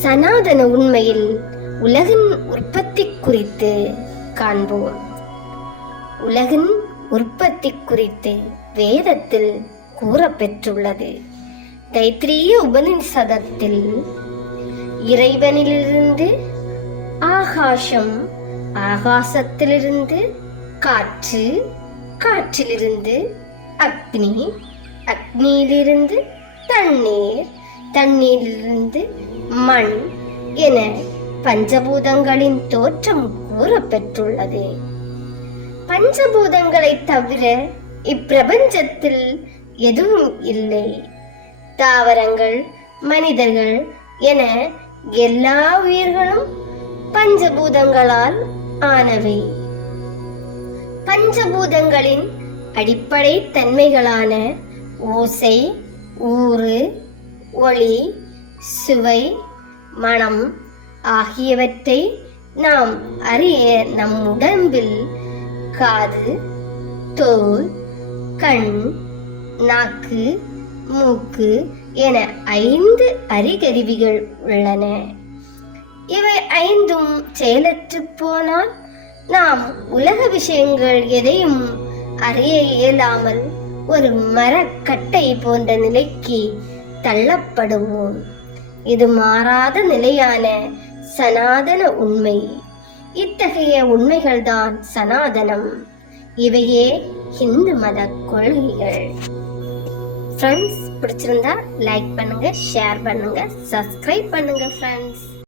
சனாதன உண்மையில் உலகின் உற்பத்தி குறித்து காண்போம். உலகின் உற்பத்தி குறித்து வேதத்தில் கூறப்பெற்றுள்ளது. தைத்திரிய உபனிஷதத்தில் இறைவனிலிருந்து ஆகாசம் ஆகாசத்திலிருந்து காற்று காற்றிலிருந்து அக்னி அக்னியிலிருந்து தண்ணீர் தண்ணீரிலிருந்து மண் என பஞ்சபூதங்களின் தோற்றம் கூறப்பெற்றுள்ளது. பஞ்சபூதங்களை தவிர இப்பிரபஞ்சத்தில் எதுவும் இல்லை. தாவரங்கள் மனிதர்கள் என எல்லா உயிர்களும் பஞ்சபூதங்களால் ஆனவை. பஞ்சபூதங்களின் அடிப்படை தன்மைகளான ஓசை ஊறு ஒளி சுவை மனம் ஆகியவற்றை நாம் அறிய நம் உடம்பில் காது தோல் கண் நாக்கு மூக்கு என ஐந்து அறிகருவிகள் உள்ளன. இவை ஐந்தும் செயலற்று போனால் நாம் உலக விஷயங்கள் எதையும் அறிய இயலாமல் ஒரு மரக்கட்டை போன்ற நிலைக்கு தள்ளப்படுவோம். இது மாறாத நிலையான சனாதன உண்மை. இத்தகைய உண்மைகள்தான் சனாதனம். இவையே இந்து மத கொள்கைகள். ஃப்ரெண்ட்ஸ் பிடிச்சிருந்தா லைக் பண்ணுங்க ஷேர் பண்ணுங்க சப்ஸ்கிரைப் பண்ணுங்க ஃப்ரெண்ட்ஸ்